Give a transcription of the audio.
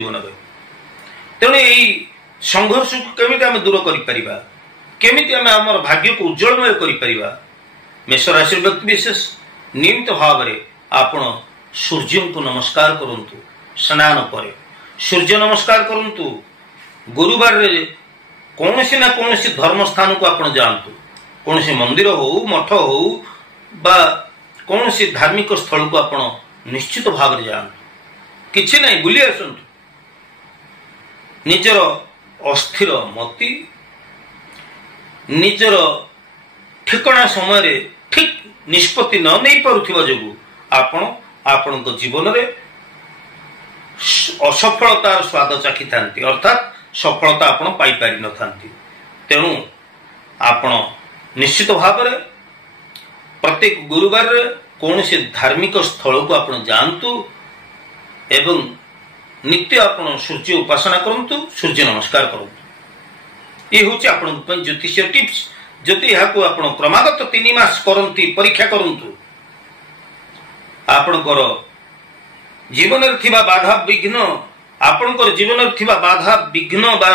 जीवन में तेणु यही संघर्ष को केमिति आम दूर करिपरिबा केमिति आम आमर भाग्य को उज्जवलमय करिपरिबा मेष राशि व्यक्ति विशेष नियमित भाव में आपण सूर्य को नमस्कार करंतु स्नान पर सूर्य नमस्कार करंतु गुरुवार रे कौनसी ना कौनसी धर्म स्थान को आपण जानतु कौनसी मंदिर हो मठ हो बा कौनसी धार्मिक स्थल को आपण निश्चित भाव में जानतु किछि नहीं बुली आसंतु निजर अस्थिर मति निजर ठिकणा समय ठीक निष्पत्ति न नहीं पारुथिबा जोगु आपण आपण जीवन रे असफलतार स्वाद चाखी थांती अर्थात सफलता आपण पाई पारि न थांती तेणु आपण निश्चित भाव में प्रत्येक गुरुवार रे कौनसी धार्मिक स्थल को आपण जानतु एवं नित्य आपण सूर्य उपासना करंतु सूर्य नमस्कार करंतु ये होची आपण ज्योतिष टिप्स जदि यहाँ आपण क्रमागत 3 मास करंती परीक्षा करंतु आपणकर जीवन में थिबा बाधा विघ्न आपणकर जीवन में थिबा बाधा विघ्न बा